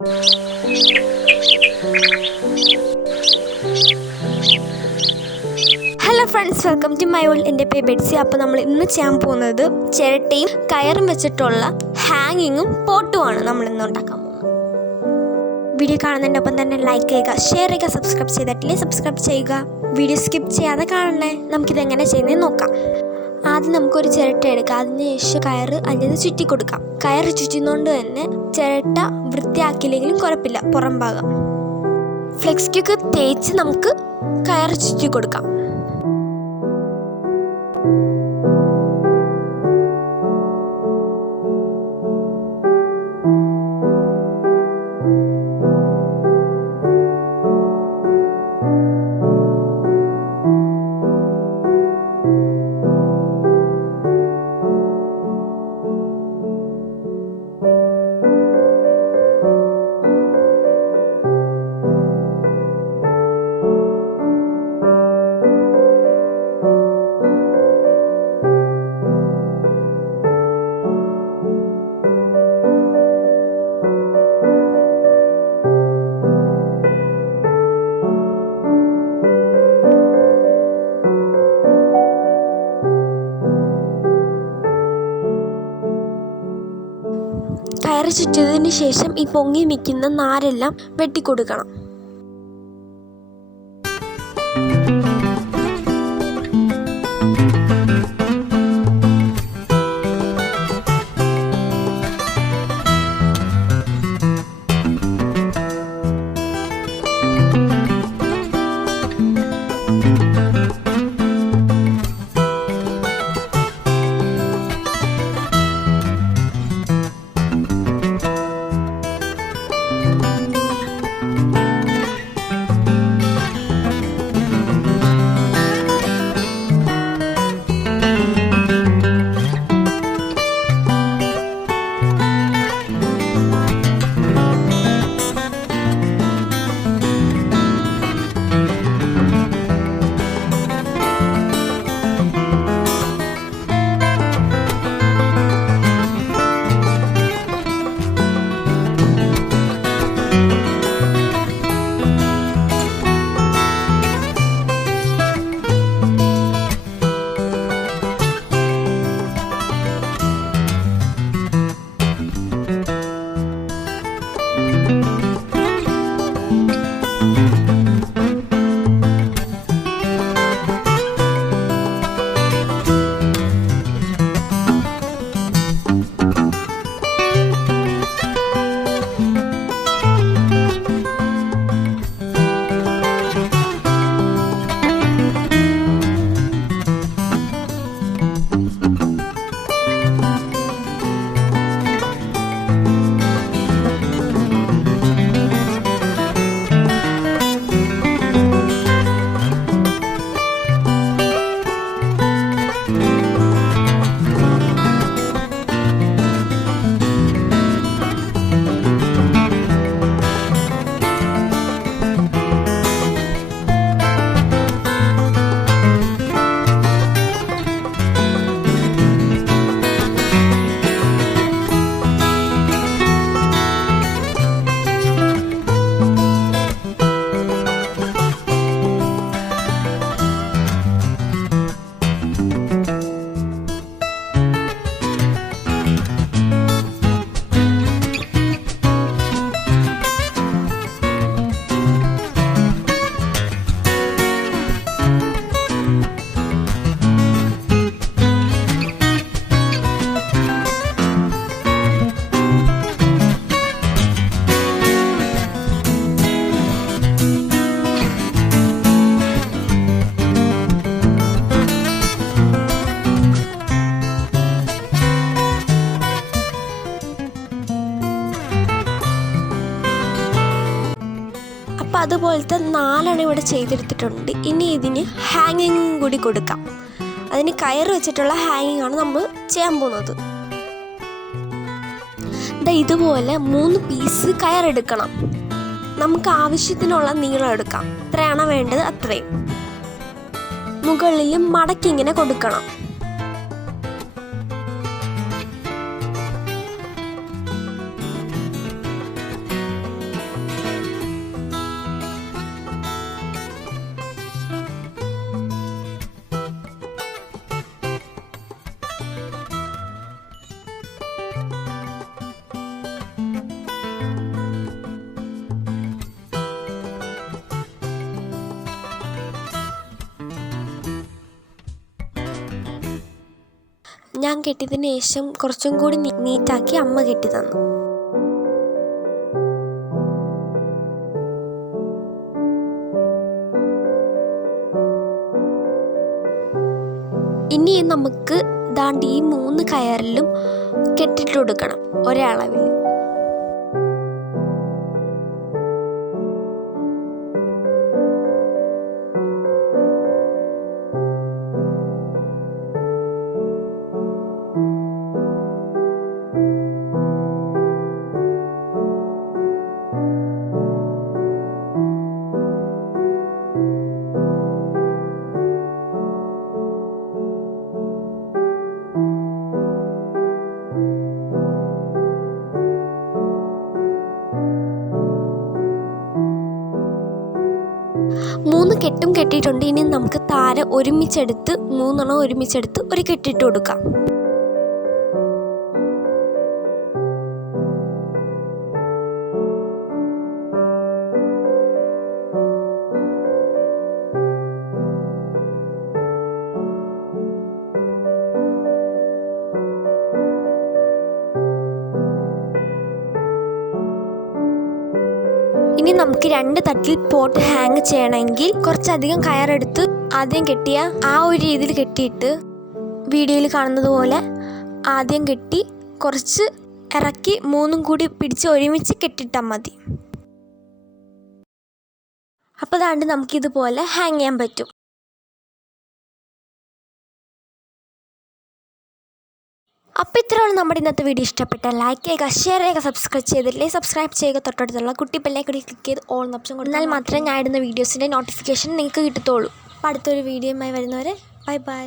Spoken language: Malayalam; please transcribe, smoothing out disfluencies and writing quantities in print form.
Hello friends, welcome to my world. എൻ്റെ പേര് ബെറ്റ്സി. അപ്പോൾ നമ്മൾ ഇന്ന് ചെയ്യാൻ പോകുന്നത് ചിരട്ടയും കയറും വെച്ചിട്ടുള്ള ഹാങ്ങിങ്ങും പോട്ടുമാണ് നമ്മൾ ഇന്ന് ഉണ്ടാക്കാൻ പോകുന്നത്. വീഡിയോ കാണുന്നതിൻ്റെ ഒപ്പം തന്നെ ലൈക്ക് ചെയ്യുക, ഷെയർ ചെയ്യുക, സബ്സ്ക്രൈബ് ചെയ്തിട്ടില്ലേ സബ്സ്ക്രൈബ് ചെയ്യുക. വീഡിയോ സ്കിപ്പ് ചെയ്യാതെ കാണണേ. നമുക്കിതെങ്ങനെ ചെയ്യുന്നത് നോക്കാം. ആദ്യം നമുക്കൊരു ചിരട്ട എടുക്കാം. അതിനുശേഷം കയറ് അതിന് ചുറ്റി കൊടുക്കാം. കയറ് ചുറ്റുന്നതുകൊണ്ട് തന്നെ ചിരട്ട വൃത്തിയാക്കിയില്ലെങ്കിലും കുഴപ്പമില്ല. പുറം ഭാഗം ഫ്ലെക്സ് ക്യൂക്ക് തേച്ച് നമുക്ക് കയറ് ചുറ്റി കൊടുക്കാം. കയറ് ചുറ്റിയതിന് ശേഷം ഈ പൊങ്ങി നിൽക്കുന്ന നാരെല്ലാം വെട്ടിക്കൊടുക്കണം. അപ്പോൾ അതുപോലത്തെ 4 ഇവിടെ ചെയ്തെടുത്തിട്ടുണ്ട്. ഇനി ഇതിന് ഹാങ്ങിങ് കൂടി കൊടുക്കാം. അതിന് കയറ് വെച്ചിട്ടുള്ള ഹാങ്ങിങ് ആണ് നമ്മൾ ചെയ്യാൻ പോകുന്നത്. ഇതുപോലെ 3 പീസ് കയറെടുക്കണം. നമുക്ക് ആവശ്യത്തിനുള്ള നീളം എടുക്കാം. എത്രയാണോ വേണ്ടത് അത്രയും. മുകളിൽ മടക്കി ഇങ്ങനെ കൊടുക്കണം. ഞാൻ കെട്ടിയതിന് ശേഷം കുറച്ചും കൂടി നീറ്റാക്കി അമ്മ കെട്ടി തന്നു. ഇനി നമുക്ക് ദാണ്ട് ഈ 3 കയറിലും കെട്ടിട്ട് കൊടുക്കണം ഒരേ അളവിൽ. മൂന്ന് കെട്ടും കെട്ടിയിട്ടുണ്ട്. ഇനി നമുക്ക് താര ഒരുമിച്ചെടുത്ത് 3 എണ്ണം ഒരുമിച്ചെടുത്ത് ഒരു കെട്ടിട്ട് കൊടുക്കാം. ഇനി നമുക്ക് 2 തട്ടിൽ പോട്ട് ഹാങ് ചെയ്യണമെങ്കിൽ കുറച്ചധികം കയറെടുത്ത് ആദ്യം കെട്ടിയ ആ ഒരു രീതിയിൽ കെട്ടിയിട്ട് വീഡിയോയിൽ കാണുന്നത് പോലെ ആദ്യം കെട്ടി കുറച്ച് ഇറക്കി 3 കൂടി പിടിച്ച് ഒരുമിച്ച് കെട്ടിട്ടാൽ മതി. അപ്പോൾ ദാണ്ട് നമുക്കിതുപോലെ ഹാങ് ചെയ്യാൻ പറ്റും. അപ്പോൾ ഇത്രയാണ് നമ്മുടെ ഇന്നത്തെ വീഡിയോ. ഇഷ്ടപ്പെട്ടാൽ ലൈക്ക് ചെയ്യുക, ഷെയർ ചെയ്യുക, സബ്സ്ക്രൈബ് ചെയ്തില്ലേ സബ്സ്ക്രൈബ് ചെയ്യുക. തൊട്ടടുത്തുള്ള കുട്ടി ബെല്ലൈക്കൺ ക്ലിക്ക് ചെയ്ത് ഓൾ എന്ന ഓപ്ഷൻ കൊടുത്താൽ മാത്രമേ ഞാൻ ഇടുന്ന വീഡിയോസിൻ്റെ നോട്ടിഫിക്കേഷൻ നിങ്ങൾക്ക് കിട്ടത്തുള്ളൂ. അപ്പോൾ അടുത്തൊരു വീഡിയോയുമായി വരുന്നവരെ ബൈ ബൈ.